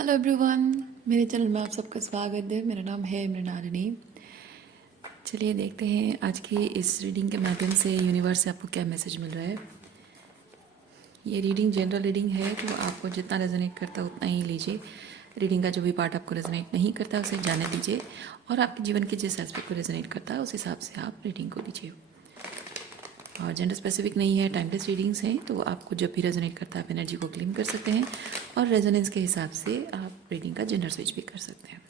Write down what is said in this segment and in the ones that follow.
Hello everyone, मेरे channel में आप सबका स्वागत है। मेरा नाम है मृणालिनी। चलिए देखते हैं आज की इस रीडिंग के माध्यम से यूनिवर्स से आपको क्या मैसेज मिल रहा है। ये रीडिंग जनरल रीडिंग है, तो आपको जितना रेजोनेट करता है उतना ही लीजिए। रीडिंग का जो भी पार्ट आपको रेजोनेट नहीं करता उसे जाने दीजिए, और आपके जीवन के जिस एस्पेक्ट को रेजोनेट करता है उस हिसाब से आप रीडिंग को लीजिए। और जेंडर स्पेसिफिक नहीं है, टाइमलेस रीडिंग्स हैं, तो आपको जब भी रेजोनेट करता है आप एनर्जी को क्लेम कर सकते हैं, और रेजोनेंस के हिसाब से आप रीडिंग का जेंडर स्विच भी कर सकते हैं।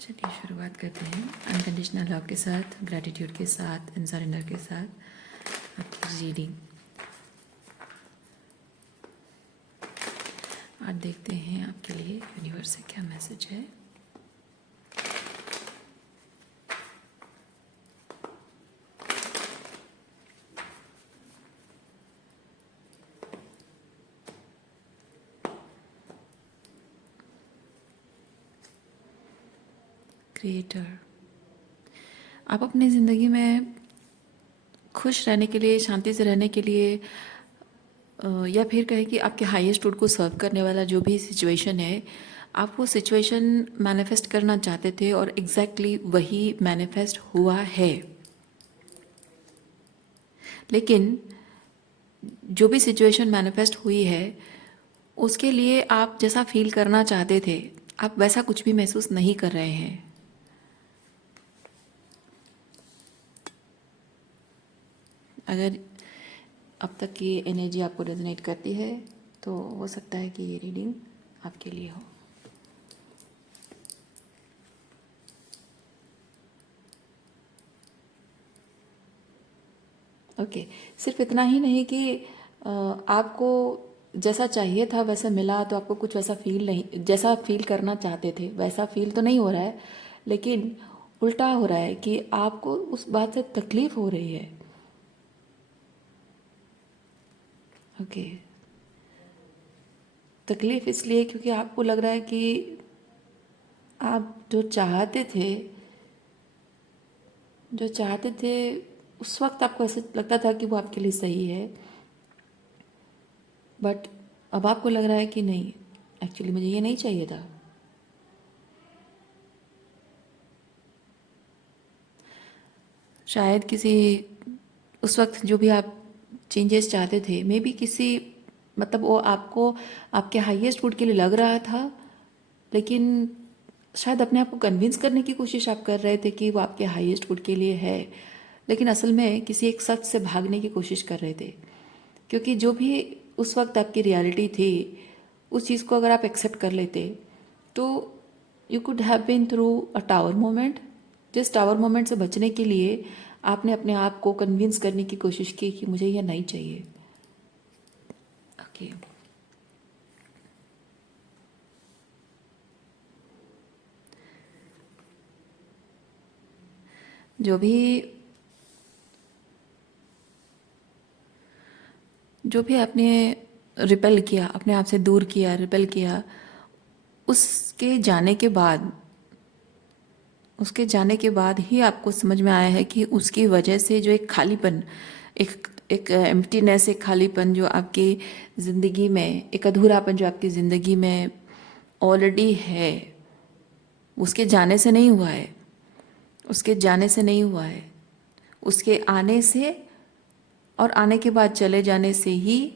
चलिए शुरुआत करते हैं अनकंडीशनल लव के साथ, ग्रैटिट्यूड के साथ, इन सरेंडर के साथ आपकी रीडिंग। आज देखते हैं आपके लिए यूनिवर्स से क्या मैसेज है। क्रिएटर, आप अपनी ज़िंदगी में खुश रहने के लिए, शांति से रहने के लिए, या फिर कहें कि आपके हाईएस्ट गुड को सर्व करने वाला जो भी सिचुएशन है, आप वो सिचुएशन मैनिफेस्ट करना चाहते थे और एग्जैक्टली वही मैनिफेस्ट हुआ है। लेकिन जो भी सिचुएशन मैनिफेस्ट हुई है उसके लिए आप जैसा फील करना चाहते थे आप वैसा कुछ भी महसूस नहीं कर रहे हैं। अगर अब तक की एनर्जी आपको रेजोनेट करती है तो हो सकता है कि ये रीडिंग आपके लिए हो। ओके, सिर्फ इतना ही नहीं कि आपको जैसा चाहिए था वैसा मिला तो आपको कुछ वैसा फील नहीं, जैसा फील करना चाहते थे वैसा फील तो नहीं हो रहा है, लेकिन उल्टा हो रहा है कि आपको उस बात से तकलीफ हो रही है। ओके, तकलीफ इसलिए क्योंकि आपको लग रहा है कि आप जो चाहते थे उस वक्त आपको ऐसा लगता था कि वो आपके लिए सही है, बट अब आपको लग रहा है कि नहीं, एक्चुअली मुझे ये नहीं चाहिए था। शायद किसी उस वक्त जो भी आप चेंजेस चाहते थे, मे बी किसी मतलब वो आपको आपके हाईएस्ट गुड के लिए लग रहा था, लेकिन शायद अपने आप को कन्विंस करने की कोशिश आप कर रहे थे कि वो आपके हाईएस्ट गुड के लिए है, लेकिन असल में किसी एक सच से भागने की कोशिश कर रहे थे। क्योंकि जो भी उस वक्त आपकी रियलिटी थी उस चीज़ को अगर आप एक्सेप्ट कर लेते तो you could have been through a tower moment, जिस टावर मोमेंट से बचने के लिए आपने अपने आप को कन्विंस करने की कोशिश की कि मुझे यह नहीं चाहिए। ओके, जो भी आपने रिपेल किया, अपने आप से दूर किया, रिपेल किया, उसके जाने के बाद ही आपको समझ में आया है कि उसकी वजह से जो एक खालीपन, एक एम्प्टीनेस, एक खालीपन जो आपकी ज़िंदगी में, एक अधूरापन जो आपकी ज़िंदगी में ऑलरेडी है, उसके जाने से नहीं हुआ है, उसके आने से और आने के बाद चले जाने से ही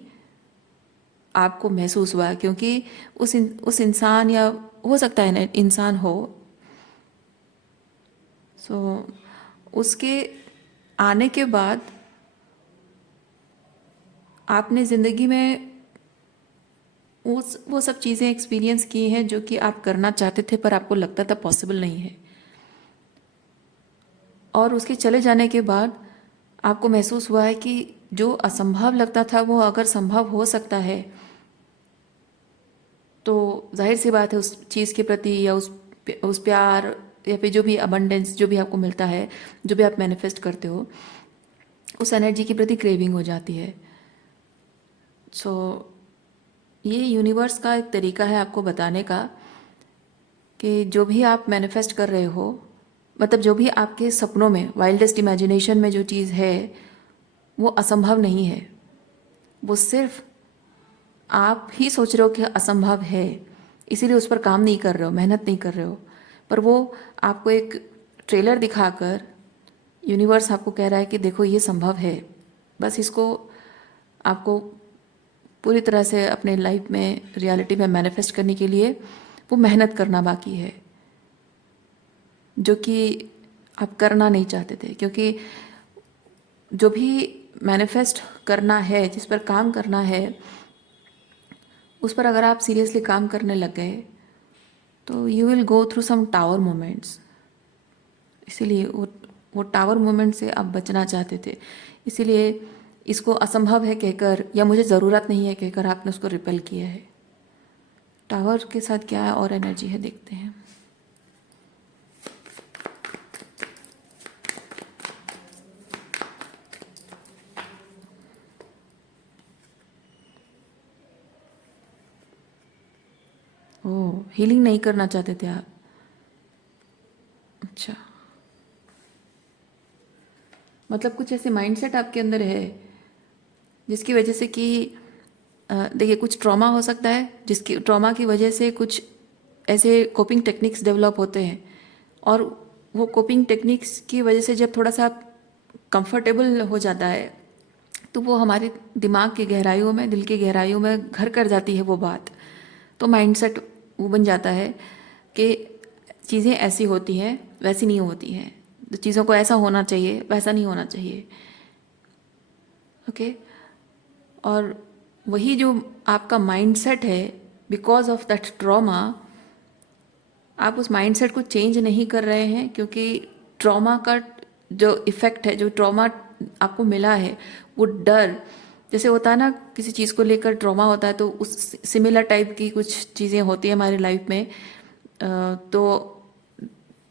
आपको महसूस हुआ। क्योंकि उस इंसान, या हो सकता है ना इंसान हो, सो उसके आने के बाद आपने ज़िंदगी में वो सब चीज़ें एक्सपीरियंस की हैं जो कि आप करना चाहते थे पर आपको लगता था पॉसिबल नहीं है, और उसके चले जाने के बाद आपको महसूस हुआ है कि जो असंभव लगता था वो अगर संभव हो सकता है, तो जाहिर सी बात है उस चीज़ के प्रति, या उस प्यार, या फिर जो भी अबंडेंस जो भी आपको मिलता है, जो भी आप मैनिफेस्ट करते हो, उस एनर्जी के प्रति क्रेविंग हो जाती है। सो ये यूनिवर्स का एक तरीका है आपको बताने का कि जो भी आप मैनिफेस्ट कर रहे हो, मतलब जो भी आपके सपनों में, वाइल्डेस्ट इमेजिनेशन में जो चीज़ है, वो असंभव नहीं है। वो सिर्फ आप ही सोच रहे हो कि असंभव है, इसीलिए उस पर काम नहीं कर रहे हो, मेहनत नहीं कर रहे हो। पर वो आपको एक ट्रेलर दिखाकर यूनिवर्स आपको कह रहा है कि देखो ये संभव है, बस इसको आपको पूरी तरह से अपने लाइफ में, रियलिटी में मैनिफेस्ट करने के लिए वो मेहनत करना बाकी है, जो कि आप करना नहीं चाहते थे। क्योंकि जो भी मैनिफेस्ट करना है, जिस पर काम करना है, उस पर अगर आप सीरियसली काम करने लग गए तो you will go through some tower moments. इसीलिए वो टावर मोमेंट से आप बचना चाहते थे, इसीलिए इसको असंभव है कहकर या मुझे ज़रूरत नहीं है कहकर आपने उसको रिपेल किया है। टावर के साथ क्या और एनर्जी है देखते हैं। ओह, हीलिंग नहीं करना चाहते थे आप? अच्छा, मतलब कुछ ऐसे माइंडसेट आपके अंदर है जिसकी वजह से कि देखिए, कुछ ट्रॉमा हो सकता है, जिसकी ट्रॉमा की वजह से कुछ ऐसे कोपिंग टेक्निक्स डेवलप होते हैं, और वो कोपिंग टेक्निक्स की वजह से जब थोड़ा सा कंफर्टेबल हो जाता है तो वो हमारे दिमाग की गहराइयों में, दिल की गहराइयों में घर कर जाती है वो बात। तो माइंडसेट वो बन जाता है कि चीज़ें ऐसी होती हैं, वैसी नहीं होती हैं, तो चीज़ों को ऐसा होना चाहिए, वैसा नहीं होना चाहिए। ओके, और वही जो आपका माइंडसेट है, बिकॉज ऑफ दैट ट्रॉमा, आप उस माइंडसेट को चेंज नहीं कर रहे हैं, क्योंकि ट्रॉमा का जो इफ़ेक्ट है, जो ट्रॉमा आपको मिला है, वो डर, जैसे होता है ना, किसी चीज़ को लेकर ट्रॉमा होता है तो उस सिमिलर टाइप की कुछ चीज़ें होती हैं हमारी लाइफ में। तो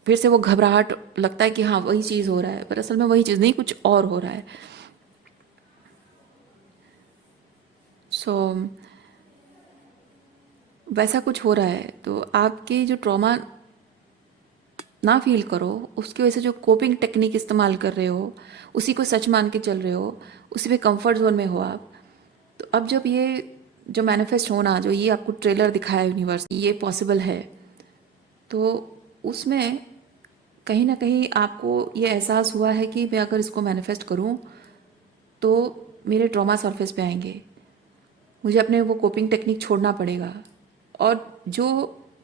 फिर से वो घबराहट लगता है कि हाँ वही चीज़ हो रहा है, पर असल में वही चीज़ नहीं, कुछ और हो रहा है। सो वैसा कुछ हो रहा है, तो आपके जो ट्रॉमा ना फील करो, उसकी वजह से जो कोपिंग टेक्निक इस्तेमाल कर रहे हो, उसी को सच मान के चल रहे हो, उसी में कंफर्ट जोन में हो आप। तो अब जब ये जो मैनिफेस्ट होना, जो ये आपको ट्रेलर दिखाया यूनिवर्स, ये पॉसिबल है, तो उसमें कहीं ना कहीं आपको ये एहसास हुआ है कि मैं अगर इसको मैनिफेस्ट करूं तो मेरे ट्रॉमा सरफेस पे आएंगे, मुझे अपने वो कोपिंग टेक्निक छोड़ना पड़ेगा, और जो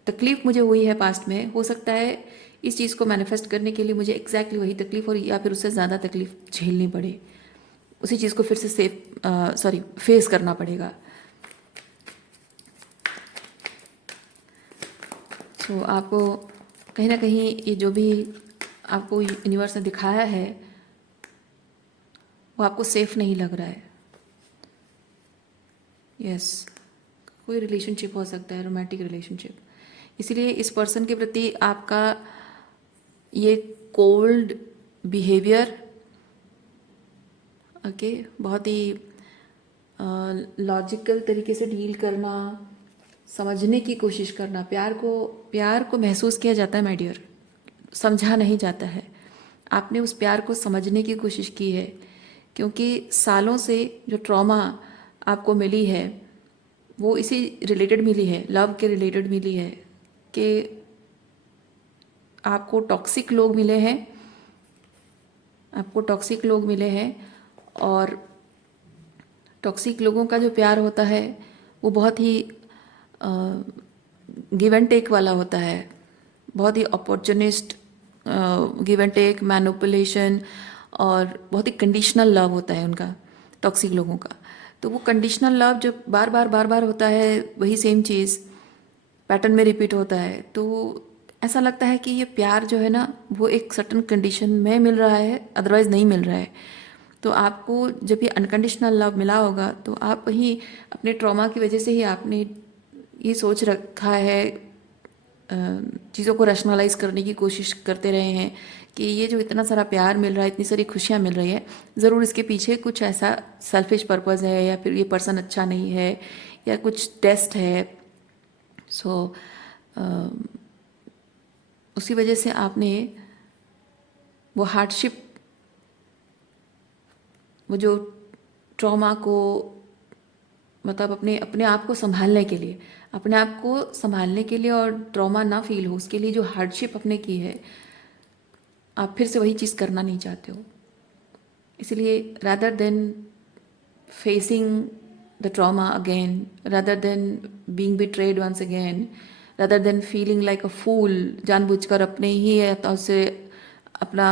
तकलीफ़ मुझे हुई है पास्ट में, हो सकता है इस चीज़ को मैनिफेस्ट करने के लिए मुझे एग्जैक्टली वही तकलीफ़ और या फिर उससे ज़्यादा तकलीफ़ झेलनी पड़े, उसी चीज़ को फिर से फेस करना पड़ेगा। सो आपको कहीं ना कहीं ये जो भी आपको यूनिवर्स ने दिखाया है वो आपको सेफ नहीं लग रहा है। यस, कोई रिलेशनशिप हो सकता है, रोमांटिक रिलेशनशिप, इसीलिए इस पर्सन के प्रति आपका ये कोल्ड बिहेवियर, ओके, बहुत ही लॉजिकल तरीके से डील करना, समझने की कोशिश करना, प्यार को महसूस किया जाता है माय डियर, समझा नहीं जाता है। आपने उस प्यार को समझने की कोशिश की है, क्योंकि सालों से जो ट्रॉमा आपको मिली है वो इसी रिलेटेड मिली है, लव के रिलेटेड मिली है, कि आपको टॉक्सिक लोग मिले हैं, आपको टॉक्सिक लोग मिले हैं, और टॉक्सिक लोगों का जो प्यार होता है वो बहुत ही गिव एंड टेक वाला होता है, बहुत ही opportunist, give and take, manipulation, और बहुत ही कंडीशनल लव होता है उनका, टॉक्सिक लोगों का। तो वो कंडीशनल लव जब बार बार होता है, वही सेम चीज़ पैटर्न में रिपीट होता है, तो ऐसा लगता है कि ये प्यार जो है ना वो एक सर्टन कंडीशन में मिल रहा है, अदरवाइज़ नहीं मिल रहा है। तो आपको जब ये अनकंडीशनल लव मिला होगा तो आप वही अपने ट्रॉमा की वजह से ही आपने ये सोच रखा है, चीज़ों को रैशनलाइज करने की कोशिश करते रहे हैं कि ये जो इतना सारा प्यार मिल रहा है, इतनी सारी खुशियाँ मिल रही है, ज़रूर इसके पीछे कुछ ऐसा सेल्फिश पर्पज़ है, या फिर ये पर्सन अच्छा नहीं है, या कुछ टेस्ट है। सो उसी वजह से आपने वो हार्डशिप, वो जो ट्रॉमा को मतलब अपने अपने आप को संभालने के लिए, अपने आप को संभालने के लिए और ट्रॉमा ना फील हो उसके लिए जो हार्डशिप आपने की है, आप फिर से वही चीज़ करना नहीं चाहते हो। इसलिए rather than facing the trauma again, rather than being betrayed once again, rather than feeling like a fool, जानबूझकर अपने ही हाथों से अपना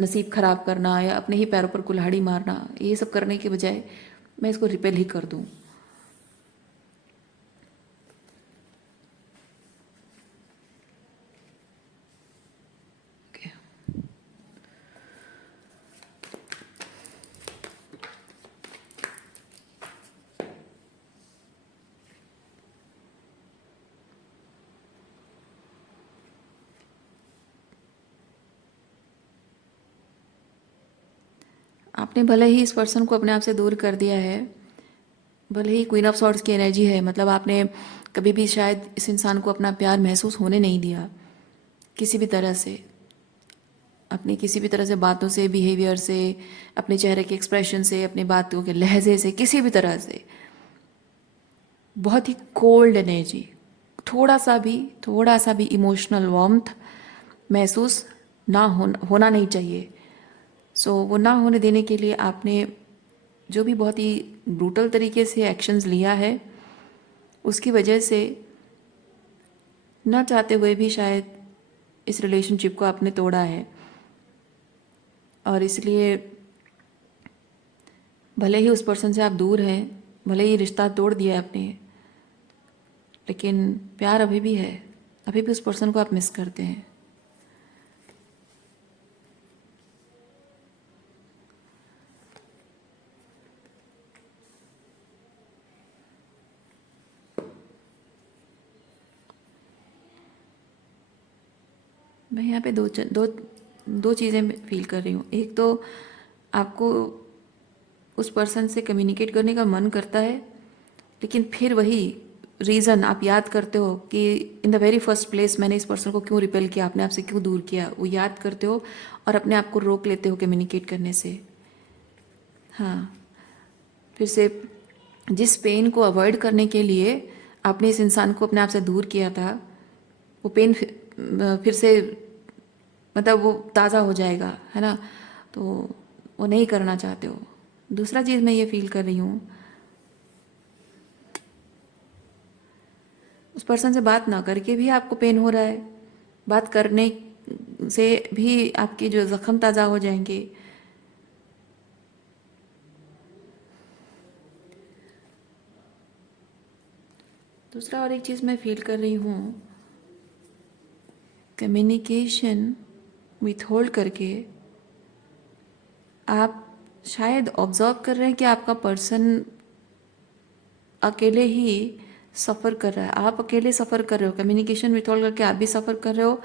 नसीब खराब करना या अपने ही पैरों पर कुल्हाड़ी मारना, ये सब करने के बजाय मैं इसको रिपेल ही कर दूँ। आपने भले ही इस पर्सन को अपने आप से दूर कर दिया है, भले ही क्वीन ऑफ सॉर्ड्स की एनर्जी है, मतलब आपने कभी भी शायद इस इंसान को अपना प्यार महसूस होने नहीं दिया किसी भी तरह से, अपनी किसी भी तरह से बातों से, बिहेवियर से, अपने चेहरे के एक्सप्रेशन से, अपनी बातों के लहजे से, किसी भी तरह से बहुत ही कोल्ड एनर्जी, थोड़ा सा भी इमोशनल वार्मथ महसूस ना होना नहीं चाहिए। सो वो ना होने देने के लिए आपने जो भी बहुत ही ब्रूटल तरीके से एक्शंस लिया है, उसकी वजह से ना चाहते हुए भी शायद इस रिलेशनशिप को आपने तोड़ा है। और इसलिए भले ही उस पर्सन से आप दूर हैं, भले ही रिश्ता तोड़ दिया है आपने, लेकिन प्यार अभी भी है, अभी भी उस पर्सन को आप मिस करते हैं। मैं यहाँ पे दो चीज़ें फील कर रही हूँ। एक तो आपको उस पर्सन से कम्युनिकेट करने का मन करता है, लेकिन फिर वही रीज़न आप याद करते हो कि in the very first place मैंने इस पर्सन को क्यों रिपेल किया, अपने आप से क्यों दूर किया, वो याद करते हो और अपने आप को रोक लेते हो कम्युनिकेट करने से। हाँ, फिर से जिस पेन को अवॉइड करने के लिए आपने इस इंसान को अपने आप से दूर किया था, वो पेन फिर से मतलब वो ताज़ा हो जाएगा, है ना, तो वो नहीं करना चाहते हो। दूसरा चीज़ मैं ये फील कर रही हूँ, उस पर्सन से बात ना करके भी आपको पेन हो रहा है, बात करने से भी आपके जो ज़ख्म ताज़ा हो जाएंगे। दूसरा और एक चीज़ मैं फील कर रही हूँ, कम्युनिकेशन विथ होल्ड करके आप शायद ऑब्जर्व कर रहे हैं कि आपका पर्सन अकेले ही सफ़र कर रहा है, आप अकेले सफ़र कर रहे हो, कम्युनिकेशन विथ होल्ड करके आप भी सफ़र कर रहे हो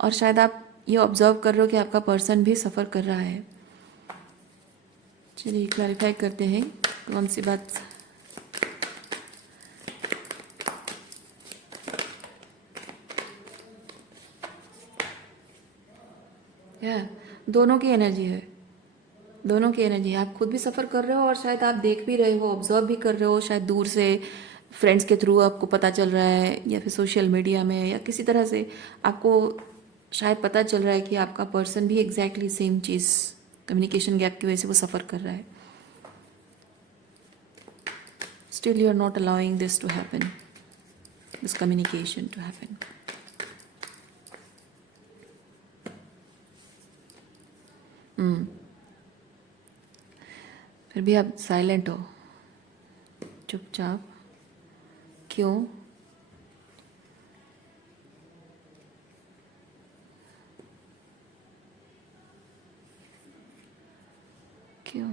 और शायद आप ये ऑब्जर्व कर रहे हो कि आपका पर्सन भी सफ़र कर रहा है। चलिए क्लैरिफाई करते हैं कौन सी बात। दोनों की एनर्जी है, दोनों की एनर्जी है। आप खुद भी सफ़र कर रहे हो और शायद आप देख भी रहे हो, ऑब्जर्व भी कर रहे हो, शायद दूर से फ्रेंड्स के थ्रू आपको पता चल रहा है या फिर सोशल मीडिया में या किसी तरह से आपको शायद पता चल रहा है कि आपका पर्सन भी एग्जैक्टली सेम चीज़ कम्युनिकेशन गैप की वजह से वो सफ़र कर रहा है। Still you are not allowing this to happen, this communication to happen. फिर भी आप साइलेंट हो, चुपचाप। क्यों? क्यों?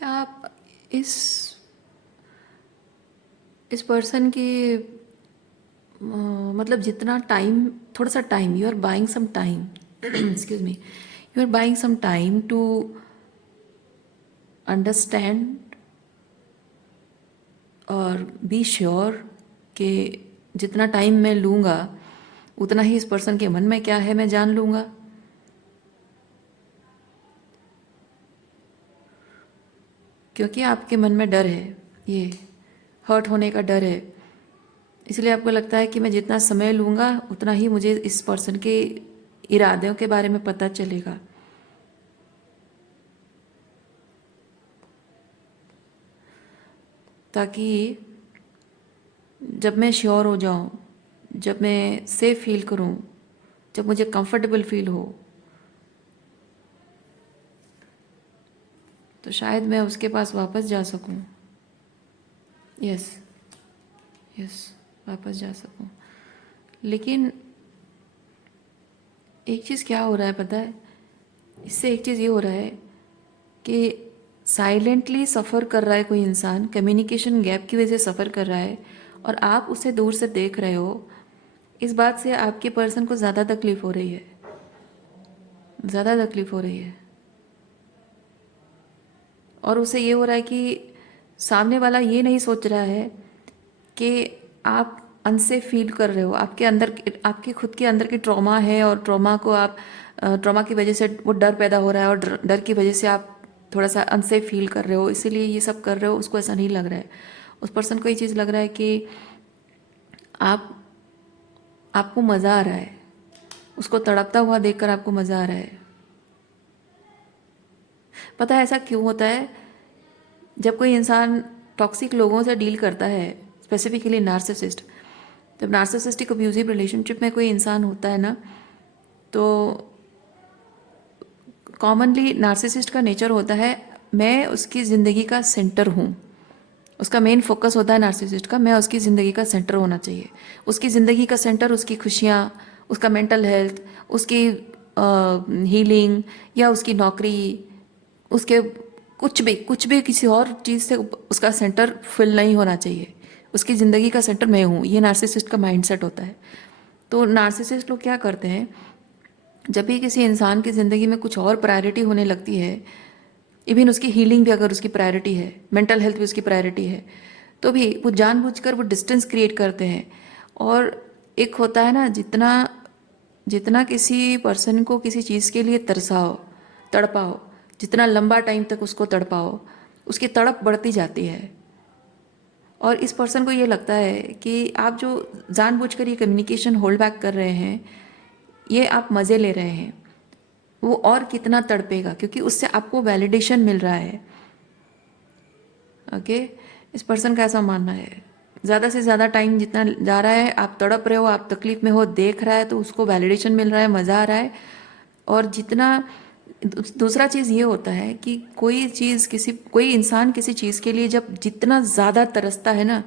क्या आप इस पर्सन की मतलब जितना टाइम, थोड़ा सा time, you are buying some time, excuse me, you are buying some time to understand और बी श्योर कि जितना टाइम मैं लूँगा उतना ही इस पर्सन के मन में क्या है मैं जान लूँगा। क्योंकि आपके मन में डर है, ये हर्ट होने का डर है, इसलिए आपको लगता है कि मैं जितना समय लूँगा उतना ही मुझे इस पर्सन के इरादों के बारे में पता चलेगा। ताकि जब मैं श्योर हो जाऊँ, जब मैं सेफ फील करूँ, जब मुझे कंफर्टेबल फील हो, तो शायद मैं उसके पास वापस जा सकूँ। यस, यस, वापस जा सकूँ। लेकिन एक चीज़ क्या हो रहा है पता है, इससे एक चीज़ ये हो रहा है कि साइलेंटली सफ़र कर रहा है कोई इंसान, कम्युनिकेशन गैप की वजह से सफ़र कर रहा है, और आप उसे दूर से देख रहे हो। इस बात से आपके पर्सन को ज़्यादा तकलीफ़ हो रही है, ज़्यादा तकलीफ़ हो रही है। और उसे ये हो रहा है कि सामने वाला ये नहीं सोच रहा है कि आप अनसेफ फील कर रहे हो, आपके अंदर, आपके खुद के अंदर की ट्रॉमा है, और ट्रॉमा को आप, ट्रॉमा की वजह से वो डर पैदा हो रहा है, और डर की वजह से आप थोड़ा सा अनसेफ फील कर रहे हो, इसीलिए ये सब कर रहे हो। उसको ऐसा नहीं लग रहा है, उस पर्सन को ये चीज़ लग रहा है कि आप, आपको मज़ा आ रहा है, उसको तड़पता हुआ देखकर आपको मज़ा आ रहा है। पता है ऐसा क्यों होता है? जब कोई इंसान टॉक्सिक लोगों से डील करता है, स्पेसिफिकली नार्सिसिस्ट, जब नार्सिसिस्टिक अब्यूजिव रिलेशनशिप में कोई इंसान होता है ना, तो कॉमनली नार्सिसिस्ट का नेचर होता है मैं उसकी ज़िंदगी का सेंटर हूँ। उसका मेन फोकस होता है नार्सिसिस्ट का, मैं उसकी ज़िंदगी का सेंटर होना चाहिए। उसकी ज़िंदगी का सेंटर उसकी खुशियाँ, उसका मेंटल हेल्थ, उसकी हीलिंग, या उसकी नौकरी, उसके कुछ भी किसी और चीज़ से उसका सेंटर फिल नहीं होना चाहिए। उसकी ज़िंदगी का सेंटर मैं हूँ, ये नार्सिसिस्ट का माइंडसेट होता है। तो नार्सिसिस्ट लोग क्या करते हैं, जब भी किसी इंसान की ज़िंदगी में कुछ और प्रायोरिटी होने लगती है, इवन उसकी हीलिंग भी अगर उसकी प्रायोरिटी है, मेंटल हेल्थ भी उसकी प्रायोरिटी है, तो भी वो जानबूझकर वो डिस्टेंस क्रिएट करते हैं। और एक होता है ना, जितना जितना किसी पर्सन को किसी चीज़ के लिए तरसाओ, तड़पाओ, जितना लंबा टाइम तक उसको तड़पाओ, उसकी तड़प बढ़ती जाती है। और इस पर्सन को ये लगता है कि आप जो जानबूझकर ये कम्युनिकेशन होल्ड बैक कर रहे हैं, ये आप मज़े ले रहे हैं, वो और कितना तड़पेगा, क्योंकि उससे आपको वैलिडेशन मिल रहा है। ओके, इस पर्सन का ऐसा मानना है। ज़्यादा से ज़्यादा टाइम जितना जा रहा है, आप तड़प रहे हो, आप तकलीफ़ में हो, देख रहा है, तो उसको वैलिडेशन मिल रहा है, मज़ा आ रहा है। और जितना दूसरा चीज़ ये होता है कि कोई इंसान किसी चीज़ के लिए जब जितना ज़्यादा तरसता है ना,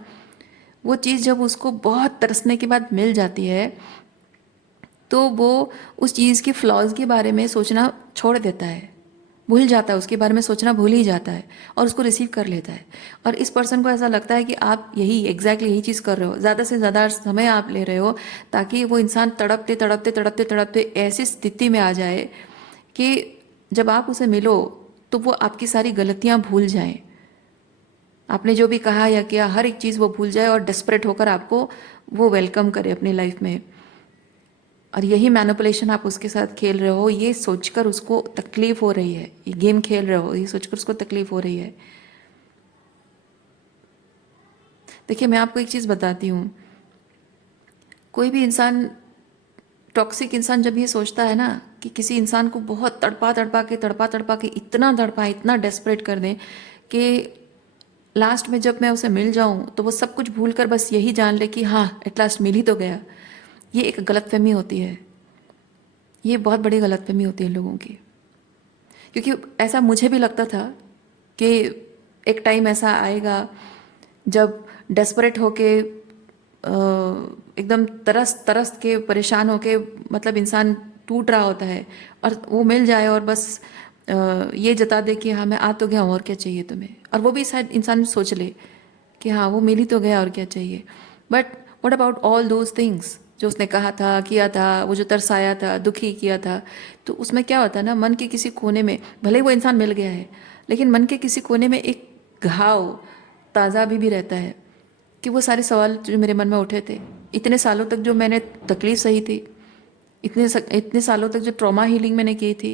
वो चीज़ जब उसको बहुत तरसने के बाद मिल जाती है, तो वो उस चीज़ की फ्लॉज के बारे में सोचना छोड़ देता है, भूल जाता है, उसके बारे में सोचना भूल ही जाता है, और उसको रिसीव कर लेता है। और इस पर्सन को ऐसा लगता है कि आप यही चीज़ कर रहे हो, ज़्यादा से ज़्यादा समय आप ले रहे हो, ताकि वो इंसान तड़पते तड़पते तड़पते तड़पते ऐसी स्थिति में आ जाए कि जब आप उसे मिलो तो वो आपकी सारी गलतियाँ भूल जाएं, आपने जो भी कहा या किया हर एक चीज़ वो भूल जाए, और डेस्परेट होकर आपको वो वेलकम करे अपनी लाइफ में। और यही मैनिपुलेशन आप उसके साथ खेल रहे हो, ये सोचकर उसको तकलीफ हो रही है, ये गेम खेल रहे हो ये सोचकर उसको तकलीफ हो रही है। देखिए, मैं आपको एक चीज़ बताती हूँ, कोई भी इंसान, टॉक्सिक इंसान जब ये सोचता है ना कि किसी इंसान को बहुत तड़पा तड़पा के इतना तड़पा, इतना डेस्परेट कर दें कि लास्ट में जब मैं उसे मिल जाऊं तो वो सब कुछ भूल कर बस यही जान ले कि हाँ एट लास्ट मिल ही तो गया, ये एक गलतफहमी होती है। ये बहुत बड़ी गलतफहमी होती है लोगों की। क्योंकि ऐसा मुझे भी लगता था कि एक टाइम ऐसा आएगा जब डेस्परेट होके एकदम तरस तरस के परेशान होके, मतलब इंसान टूट रहा होता है, और वो मिल जाए और बस ये जता दे कि हाँ मैं आ तो गया हूँ और क्या चाहिए तुम्हें, और वो भी शायद इंसान सोच ले कि हाँ वो मिल ही तो गया और क्या चाहिए। But what about all those things जो उसने कहा था, किया था, वो जो तरसाया था, दुखी किया था, तो उसमें क्या होता है ना, मन के किसी कोने में भले ही वो इंसान मिल गया है, लेकिन मन के किसी कोने में एक घाव ताज़ा अभी भी रहता है कि वो सारे सवाल जो मेरे मन में उठे थे, इतने सालों तक जो मैंने तकलीफ सही थी, इतने सालों तक जो ट्रॉमा हीलिंग मैंने की थी,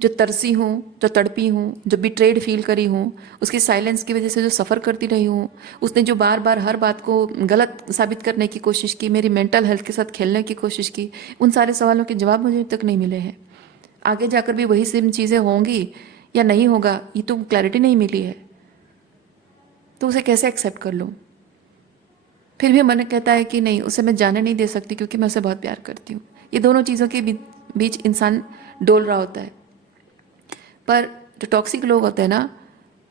जो तरसी हूँ, जो तड़पी हूँ, जो बिट्रेड फील करी हूँ, उसकी साइलेंस की वजह से जो सफ़र करती रही हूँ, उसने जो बार बार हर बात को गलत साबित करने की कोशिश की, मेरी मेंटल हेल्थ के साथ खेलने की कोशिश की, उन सारे सवालों के जवाब मुझे अभी तक नहीं मिले हैं। आगे जाकर भी वही सेम चीज़ें होंगी या नहीं होगा, ये तो क्लैरिटी नहीं मिली है, तो उसे कैसे एक्सेप्ट कर लूँ? फिर भी मन कहता है कि नहीं, उसे मैं जाने नहीं दे सकती क्योंकि मैं उसे बहुत प्यार करती हूँ। ये दोनों चीज़ों के बीच इंसान डोल रहा होता है। पर जो टॉक्सिक लोग होते हैं ना,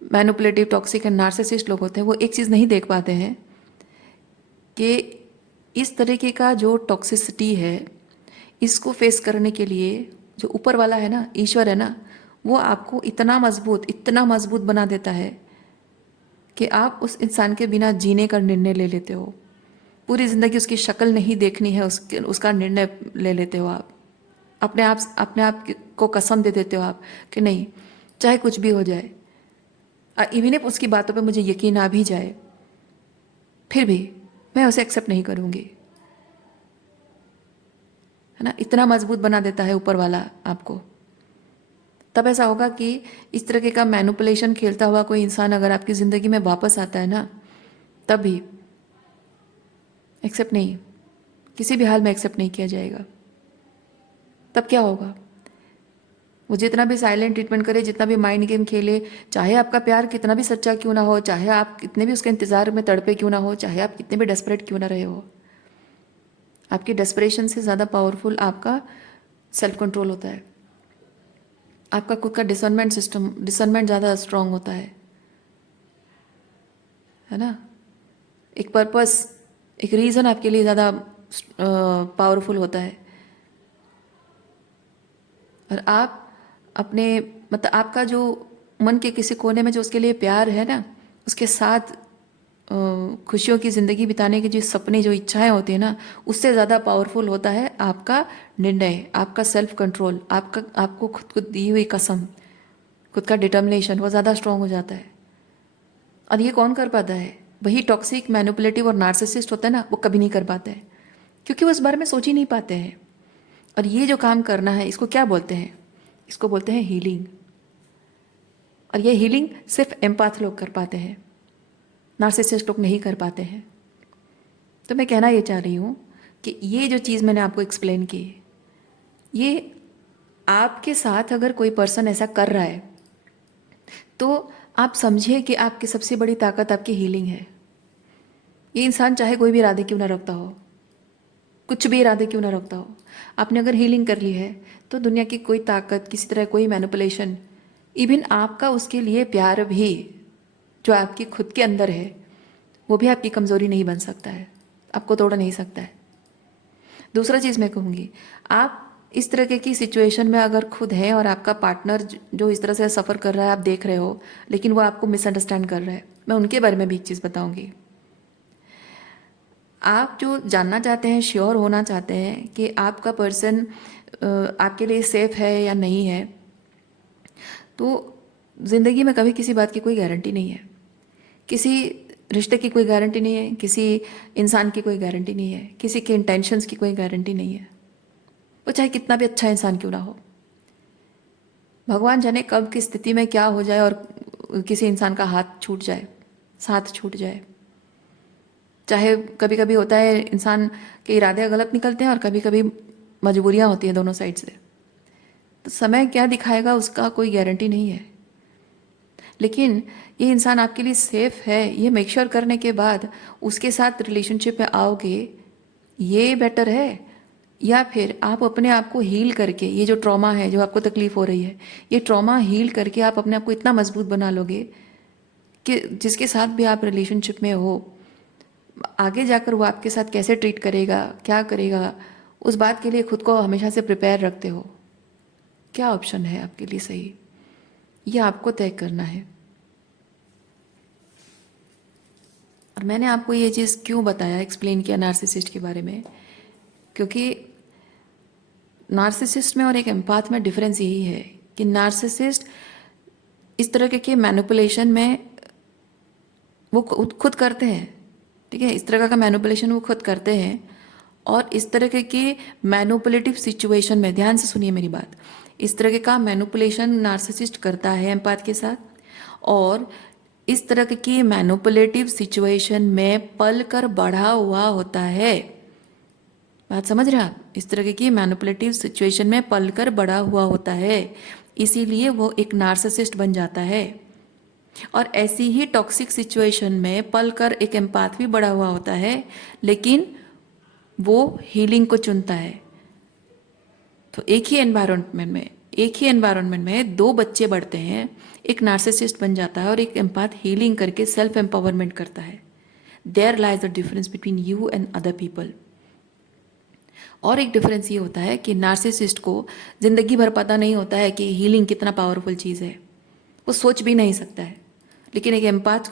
मैनिपुलेटिव, टॉक्सिक एंड नार्सिसिस्ट लोग होते हैं, वो एक चीज़ नहीं देख पाते हैं कि इस तरीके का जो टॉक्सिसिटी है, इसको फेस करने के लिए जो ऊपर वाला है ना, ईश्वर है ना, वो आपको इतना मजबूत बना देता है कि आप उस इंसान के बिना जीने का निर्णय ले लेते हो। पूरी ज़िंदगी उसकी शक्ल नहीं देखनी है, उसका निर्णय ले लेते हो आप। अपने आप को कसम दे देते हो आप कि नहीं, चाहे कुछ भी हो जाए, इवन इफ उसकी बातों पे मुझे यकीन आ भी जाए, फिर भी मैं उसे एक्सेप्ट नहीं करूँगी, है ना। इतना मजबूत बना देता है ऊपर वाला आपको। तब ऐसा होगा कि इस तरह का मैनिपुलेशन खेलता हुआ कोई इंसान अगर आपकी ज़िंदगी में वापस आता है ना, तब भी एक्सेप्ट नहीं, किसी भी हाल में एक्सेप्ट नहीं किया जाएगा। तब क्या होगा? वो जितना भी साइलेंट ट्रीटमेंट करे, जितना भी माइंड गेम खेले, चाहे आपका प्यार कितना भी सच्चा क्यों ना हो, चाहे आप कितने भी उसके इंतजार में तड़पे क्यों ना हो, चाहे आप कितने भी डेस्परेट क्यों ना रहे हो, आपकी डेस्परेशन से ज़्यादा पावरफुल आपका सेल्फ कंट्रोल होता है। आपका खुद का डिसर्नमेंट ज़्यादा स्ट्रांग होता है ना। एक पर्पस, एक रीज़न आपके लिए ज़्यादा पावरफुल होता है। और आप अपने मतलब आपका जो मन के किसी कोने में जो उसके लिए प्यार है ना, उसके साथ खुशियों की ज़िंदगी बिताने के जो सपने, जो इच्छाएं होती हैं ना, उससे ज़्यादा पावरफुल होता है आपका निर्णय, आपका सेल्फ कंट्रोल, आपको खुद को दी हुई कसम, खुद का डिटर्मिनेशन, वो ज़्यादा स्ट्रांग हो जाता है। और ये कौन कर पाता है? वही टॉक्सिक, मैनिपुलेटिव और नार्सिसिस्ट होता है ना, वो कभी नहीं कर पाते हैं क्योंकि वो इस बारे में सोच ही नहीं पाते हैं। और ये जो काम करना है, इसको क्या बोलते हैं? इसको बोलते हैं हीलिंग। और ये हीलिंग सिर्फ एम्पाथ लोग कर पाते हैं, नार्सिसिस्ट लोग नहीं कर पाते हैं। तो मैं कहना ये चाह रही हूँ कि ये जो चीज़ मैंने आपको एक्सप्लेन की, ये आपके साथ अगर कोई पर्सन ऐसा कर रहा है तो आप समझिए कि आपकी सबसे बड़ी ताकत आपकी हीलिंग है। ये इंसान चाहे कोई भी इरादे क्यों ना रखता हो, कुछ भी इरादे क्यों ना रखता हो, आपने अगर हीलिंग कर ली है तो दुनिया की कोई ताकत, किसी तरह कोई मैनिपुलेशन, इवन आपका उसके लिए प्यार भी जो आपकी खुद के अंदर है, वो भी आपकी कमज़ोरी नहीं बन सकता है, आपको तोड़ नहीं सकता है। दूसरा चीज़ मैं कहूँगी, आप इस तरह की सिचुएशन में अगर खुद हैं और आपका पार्टनर जो इस तरह से सफ़र कर रहा है, आप देख रहे हो, लेकिन वो आपको मिसअंडरस्टैंड कर रहा है, मैं उनके बारे में भी एक चीज़ बताऊँगी। आप जो जानना चाहते हैं, श्योर होना चाहते हैं कि आपका पर्सन आपके लिए सेफ है या नहीं है, तो ज़िंदगी में कभी किसी बात की कोई गारंटी नहीं है, किसी रिश्ते की कोई गारंटी नहीं है, किसी इंसान की कोई गारंटी नहीं है, किसी के इंटेंशंस की कोई गारंटी नहीं है, वो चाहे कितना भी अच्छा इंसान क्यों ना हो। भगवान जाने कब किस स्थिति में क्या हो जाए और किसी इंसान का हाथ छूट जाए, साथ छूट जाए। चाहे कभी कभी होता है इंसान के इरादे गलत निकलते हैं और कभी कभी मजबूरियां होती हैं दोनों साइड से, तो समय क्या दिखाएगा उसका कोई गारंटी नहीं है। लेकिन ये इंसान आपके लिए सेफ है, ये मेक श्योर करने के बाद उसके साथ रिलेशनशिप में आओगे, ये बेटर है। या फिर आप अपने आप को हील करके, ये जो ट्रॉमा है, जो आपको तकलीफ हो रही है, ये ट्रॉमा हील करके आप अपने आप को इतना मजबूत बना लोगे कि जिसके साथ भी आप रिलेशनशिप में हो, आगे जाकर वो आपके साथ कैसे ट्रीट करेगा, क्या करेगा, उस बात के लिए खुद को हमेशा से प्रिपेयर रखते हो। क्या ऑप्शन है आपके लिए सही? ये आपको तय करना है। और मैंने आपको ये चीज़ क्यों बताया, एक्सप्लेन किया नार्सिसिस्ट के बारे में, क्योंकि नार्सिसिस्ट में और एक एम्पाथ में डिफरेंस यही है कि नार्सिसिस्ट इस तरह के मैनिपुलेशन में वो खुद करते हैं, ठीक है, इस तरह का मैनिपुलेशन वो खुद करते हैं। और इस तरह के मैनिपुलेटिव सिचुएशन में, ध्यान से सुनिए मेरी बात, इस तरह का मैनिपुलेशन नार्सिसिस्ट करता है एम्पाथ के साथ, और इस तरह की मैनिपुलेटिव सिचुएशन में पल कर बढ़ा हुआ होता है। बात समझ रहे हैं आप? इस तरह की मैनिपुलेटिव सिचुएशन में पल कर बड़ा हुआ होता है, इसीलिए वो एक नार्सिसिस्ट बन जाता है। और ऐसी ही टॉक्सिक सिचुएशन में पल कर एक एम्पाथ भी बड़ा हुआ होता है, लेकिन वो हीलिंग को चुनता है। तो एक ही एनवायरनमेंट में दो बच्चे बढ़ते हैं, एक नार्सिसिस्ट बन जाता है और एक एम्पाथ हीलिंग करके सेल्फ एम्पावरमेंट करता है। There lies the difference between you and other people. और एक डिफरेंस ये होता है कि नार्सिसिस्ट को जिंदगी भर पता नहीं होता है कि हीलिंग कितना पावरफुल चीज़ है, वो सोच भी नहीं सकता है। लेकिन एक एम्पाथ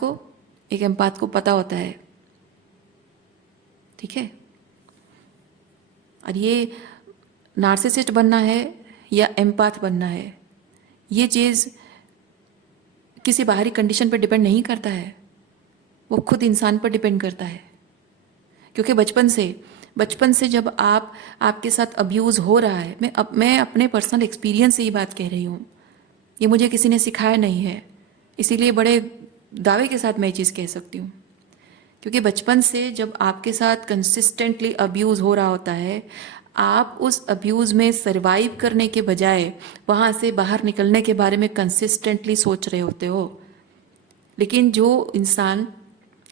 को पता होता है, ठीक है। और ये नार्सिसिस्ट बनना है या एम्पाथ बनना है, ये चीज़ किसी बाहरी कंडीशन पर डिपेंड नहीं करता है, वो खुद इंसान पर डिपेंड करता है। क्योंकि बचपन से जब आपके साथ अब्यूज़ हो रहा है, मैं अपने पर्सनल एक्सपीरियंस से ये बात कह रही हूँ, ये मुझे किसी ने सिखाया नहीं है, इसीलिए बड़े दावे के साथ मैं ये चीज़ कह सकती हूँ। क्योंकि बचपन से जब आपके साथ कंसिस्टेंटली अब्यूज़ हो रहा होता है, आप उस अब्यूज़ में सरवाइव करने के बजाय वहाँ से बाहर निकलने के बारे में कंसिस्टेंटली सोच रहे होते हो। लेकिन जो इंसान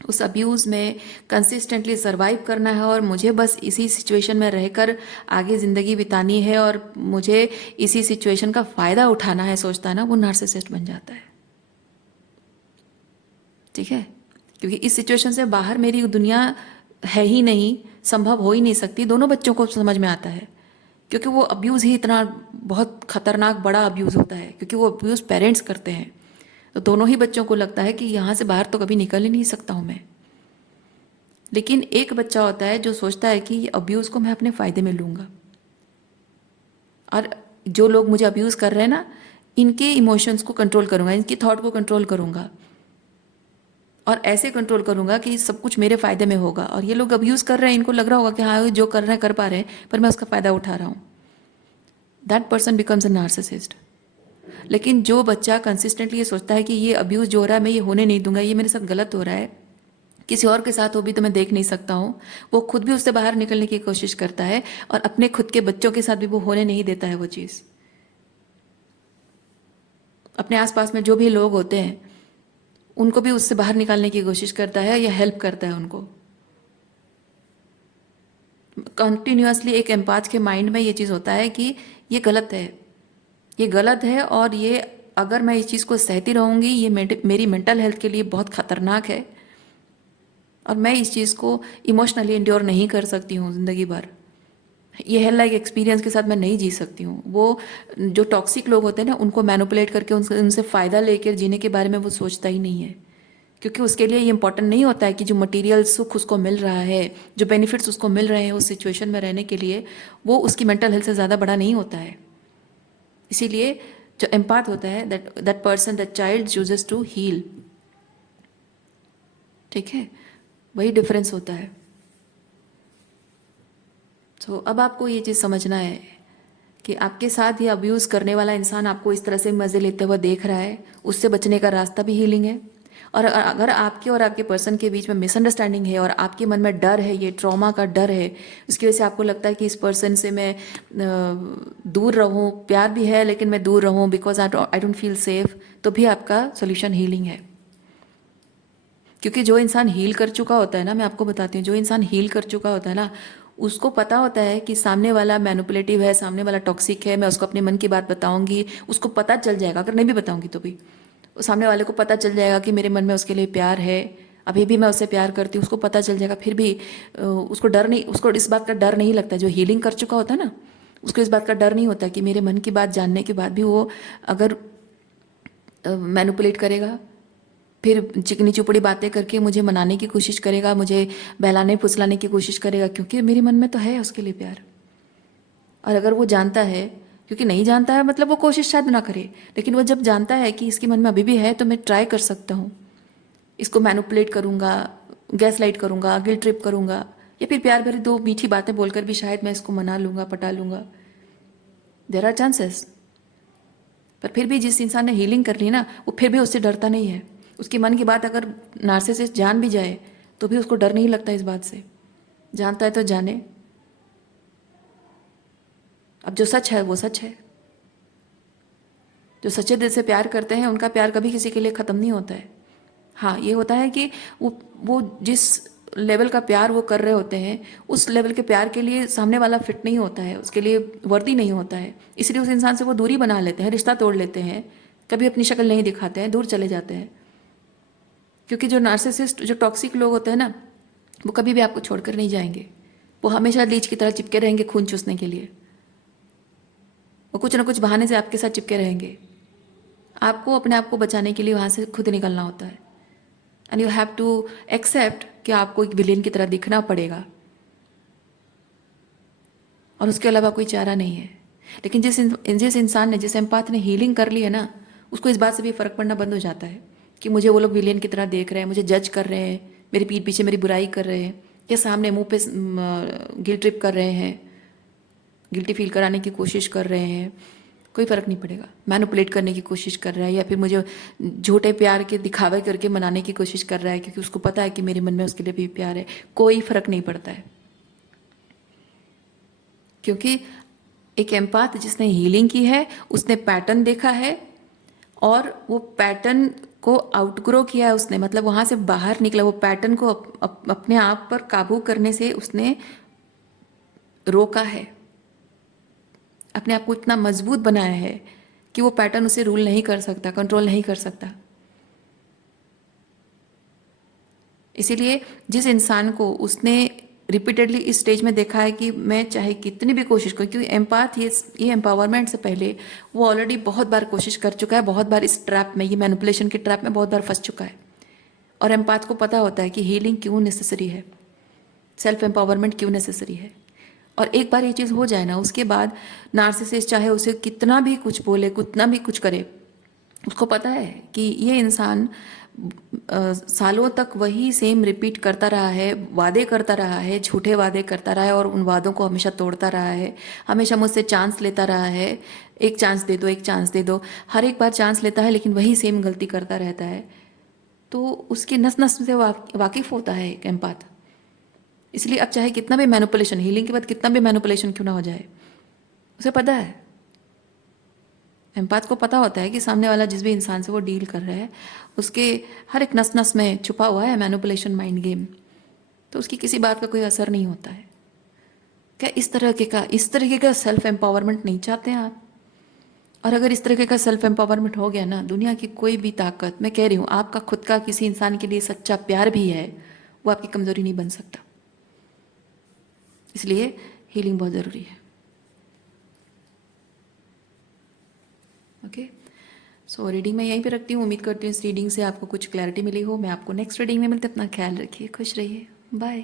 उस अब्यूज़ में कंसिस्टेंटली सरवाइव करना है और मुझे बस इसी सिचुएशन में रहकर आगे ज़िंदगी बितानी है और मुझे इसी सिचुएशन का फ़ायदा उठाना है, सोचता है ना, वो नार्सिसिस्ट बन जाता है, ठीक है। क्योंकि इस सिचुएशन से बाहर मेरी दुनिया है ही नहीं, संभव हो ही नहीं सकती। दोनों बच्चों को समझ में आता है, क्योंकि वो अब्यूज़ ही इतना बहुत खतरनाक बड़ा अब्यूज़ होता है, क्योंकि वो अब्यूज़ पेरेंट्स करते हैं। तो दोनों ही बच्चों को लगता है कि यहाँ से बाहर तो कभी निकल ही नहीं सकता हूँ मैं। लेकिन एक बच्चा होता है जो सोचता है कि ये अब्यूज़ को मैं अपने फ़ायदे में लूँगा, और जो लोग मुझे अब्यूज़ कर रहे हैं ना, इनके इमोशंस को कंट्रोल करूँगा, इनकी थॉट को कंट्रोल करूँगा, और ऐसे कंट्रोल करूँगा कि सब कुछ मेरे फ़ायदे में होगा। और ये लोग अब्यूज़ कर रहे हैं, इनको लग रहा होगा कि हाँ जो कर रहे हैं कर पा रहे हैं, पर मैं उसका फ़ायदा उठा रहा हूँ। That person becomes a narcissist. लेकिन जो बच्चा कंसिस्टेंटली ये सोचता है कि ये अब्यूज़ जो हो रहा है मैं ये होने नहीं दूंगा, ये मेरे साथ गलत हो रहा है, किसी और के साथ हो भी तो मैं देख नहीं सकता हूँ, वो खुद भी उससे बाहर निकलने की कोशिश करता है और अपने खुद के बच्चों के साथ भी वो होने नहीं देता है वो चीज़। अपने आसपास में जो भी लोग होते हैं उनको भी उससे बाहर निकालने की कोशिश करता है या हेल्प करता है उनको। कंटिन्यूअसली एक एम्पाथ के माइंड में ये चीज़ होता है कि ये गलत है, ये गलत है, और ये अगर मैं इस चीज़ को सहती रहूँगी ये मेरी मेंटल हेल्थ के लिए बहुत ख़तरनाक है, और मैं इस चीज़ को इमोशनली इंड्योर नहीं कर सकती हूँ ज़िंदगी भर। ये हेल लाइक एक्सपीरियंस के साथ मैं नहीं जी सकती हूँ। वो जो टॉक्सिक लोग होते हैं ना, उनको मैनिपुलेट करके उनसे फ़ायदा लेकर जीने के बारे में वो सोचता ही नहीं है, क्योंकि उसके लिए ये इंपॉर्टेंट नहीं होता है कि जो मटेरियल सुख उसको मिल रहा है, जो बेनिफिट्स उसको मिल रहे हैं उस सिचुएशन में रहने के लिए, वो उसकी मेंटल हेल्थ से ज़्यादा बड़ा नहीं होता है। इसीलिए जो एम्पाथ होता है, that person, that child chooses to heal, ठीक है, वही डिफरेंस होता है। तो अब आपको ये चीज़ समझना है कि आपके साथ ये अब्यूज़ करने वाला इंसान आपको इस तरह से मज़े लेते हुए देख रहा है, उससे बचने का रास्ता भी हीलिंग है। और अगर आपके और आपके पर्सन के बीच में मिसअंडरस्टैंडिंग है और आपके मन में डर है, ये ट्रॉमा का डर है, उसकी वजह से आपको लगता है कि इस पर्सन से मैं दूर रहूं, प्यार भी है लेकिन मैं दूर रहूं because I don't feel safe, तो भी आपका सोल्यूशन हीलिंग है। क्योंकि जो इंसान हील कर चुका होता है ना, मैं आपको बताती हूँ, जो इंसान हील कर चुका होता है ना, उसको पता होता है कि सामने वाला मैनिपुलेटिव है, सामने वाला टॉक्सिक है, मैं उसको अपने मन की बात बताऊंगी, उसको पता चल जाएगा, अगर नहीं भी बताऊंगी तो भी सामने वाले को पता चल जाएगा कि मेरे मन में उसके लिए प्यार है, अभी भी मैं उससे प्यार करती हूँ, उसको पता चल जाएगा। फिर भी उसको डर नहीं, उसको इस बात का डर नहीं लगता, जो हीलिंग कर चुका होता है ना, उसको इस बात का डर नहीं होता कि मेरे मन की बात जानने के बाद भी वो अगर मैनिपुलेट करेगा, फिर चिकनी चुपड़ी बातें करके मुझे मनाने की कोशिश करेगा, मुझे बहलाने फुसलाने की कोशिश करेगा, क्योंकि मेरे मन में तो है उसके लिए प्यार। और अगर वो जानता है, क्योंकि नहीं जानता है मतलब वो कोशिश शायद ना करे, लेकिन वो जब जानता है कि इसके मन में अभी भी है तो मैं ट्राई कर सकता हूँ, इसको मैनिपुलेट करूँगा, गैस लाइट करूँगा, गिल्ट ट्रिप करूँगा, या फिर प्यार भरी दो मीठी बातें बोलकर भी शायद मैं इसको मना लूँगा, पटा लूँगा। There are chances. पर फिर भी जिस इंसान ने हीलिंग कर ली ना, वो फिर भी उससे डरता नहीं है। उसके मन की बात अगर नार्सिसिस्ट जान भी जाए तो भी उसको डर नहीं लगता इस बात से। जानता है तो जाने, अब जो सच है वो सच है। जो सच्चे दिल से प्यार करते हैं उनका प्यार कभी किसी के लिए ख़त्म नहीं होता है। हाँ, ये होता है कि वो जिस लेवल का प्यार वो कर रहे होते हैं उस लेवल के प्यार के लिए सामने वाला फिट नहीं होता है, उसके लिए वर्दी नहीं होता है, इसलिए उस इंसान से वो दूरी बना लेते हैं, रिश्ता तोड़ लेते हैं, कभी अपनी शक्ल नहीं दिखाते हैं, दूर चले जाते हैं। क्योंकि जो नार्सिसिस्ट, जो टॉक्सिक लोग होते हैं ना, वो कभी भी आपको छोड़कर नहीं जाएंगे। वो हमेशा लीच की तरह चिपके रहेंगे खून चूसने के लिए। वो कुछ ना कुछ बहाने से आपके साथ चिपके रहेंगे। आपको अपने आप को बचाने के लिए वहाँ से खुद निकलना होता है। And you have to accept कि आपको एक विलेन की तरह दिखना पड़ेगा और उसके अलावा कोई चारा नहीं है। लेकिन जिस इंसान ने, जिस एम्पाथ ने हीलिंग कर ली है ना, उसको इस बात से भी फ़र्क पड़ना बंद हो जाता है कि मुझे वो लोग विलेन की तरह देख रहे हैं, मुझे जज कर रहे हैं, मेरी पीठ पीछे मेरी बुराई कर रहे हैं, या सामने मुंह पे गिल्ट ट्रिप कर रहे हैं, गिल्टी फील कराने की कोशिश कर रहे हैं, कोई फ़र्क नहीं पड़ेगा। मैनिपुलेट करने की कोशिश कर रहा है या फिर मुझे झूठे प्यार के दिखावे करके मनाने की कोशिश कर रहा है, क्योंकि उसको पता है कि मेरे मन में उसके लिए भी प्यार है, कोई फ़र्क नहीं पड़ता है। क्योंकि एक एम्पाथ जिसने हीलिंग की है, उसने पैटर्न देखा है और वो पैटर्न को आउटग्रो किया है उसने, मतलब वहाँ से बाहर निकला। वो पैटर्न को अपने आप पर काबू करने से उसने रोका है, अपने आप को इतना मजबूत बनाया है कि वो पैटर्न उसे रूल नहीं कर सकता, कंट्रोल नहीं कर सकता। इसीलिए जिस इंसान को उसने रिपीटेडली इस स्टेज में देखा है कि मैं चाहे कितनी भी कोशिश करूँ, क्योंकि एम्पाथ ये एम्पावरमेंट से पहले वो ऑलरेडी बहुत बार कोशिश कर चुका है, बहुत बार इस ट्रैप में, ये मैनिपुलेशन की ट्रैप में बहुत बार फंस चुका है। और एम्पाथ को पता होता है कि हीलिंग क्यों नेसेसरी है, सेल्फ एम्पावरमेंट क्यों नेसेसरी है। और एक बार ये चीज़ हो जाए ना, उसके बाद नार्सिसिस्ट चाहे उसे कितना भी कुछ बोले, कितना भी कुछ करे, उसको पता है कि ये इंसान सालों तक वही सेम रिपीट करता रहा है, वादे करता रहा है, झूठे वादे करता रहा है और उन वादों को हमेशा तोड़ता रहा है, हमेशा मुझसे चांस लेता रहा है, एक चांस दे दो, एक चांस दे दो, हर एक बार चांस लेता है लेकिन वही सेम गलती करता रहता है। तो उसकी नस नस से वाकिफ़ होता है एक एम्पाथ। इसलिए अब चाहे कितना भी मैनिपुलेशन, हीलिंग के बाद कितना भी मैनिपुलेशन क्यों ना हो जाए, उसे पता है, एम्पाथ को पता होता है कि सामने वाला जिस भी इंसान से वो डील कर रहा है उसके हर एक नस नस में छुपा हुआ है मैनिपुलेशन माइंड गेम। तो उसकी किसी बात का कोई असर नहीं होता है। क्या इस तरीके का सेल्फ एम्पावरमेंट नहीं चाहते हैं आप? और अगर इस तरीके का सेल्फ एम्पावरमेंट हो गया ना, दुनिया की कोई भी ताकत, मैं कह रही हूँ आपका खुद का किसी इंसान के लिए सच्चा प्यार भी है, वो आपकी कमज़ोरी नहीं बन सकता। इसलिए हीलिंग बहुत ज़रूरी है। ओके, सो रीडिंग मैं यहीं पे रखती हूँ। उम्मीद करती हूँ इस रीडिंग से आपको कुछ क्लैरिटी मिली हो। मैं आपको नेक्स्ट रीडिंग में मिलते, अपना ख्याल रखिए, खुश रहिए, बाय।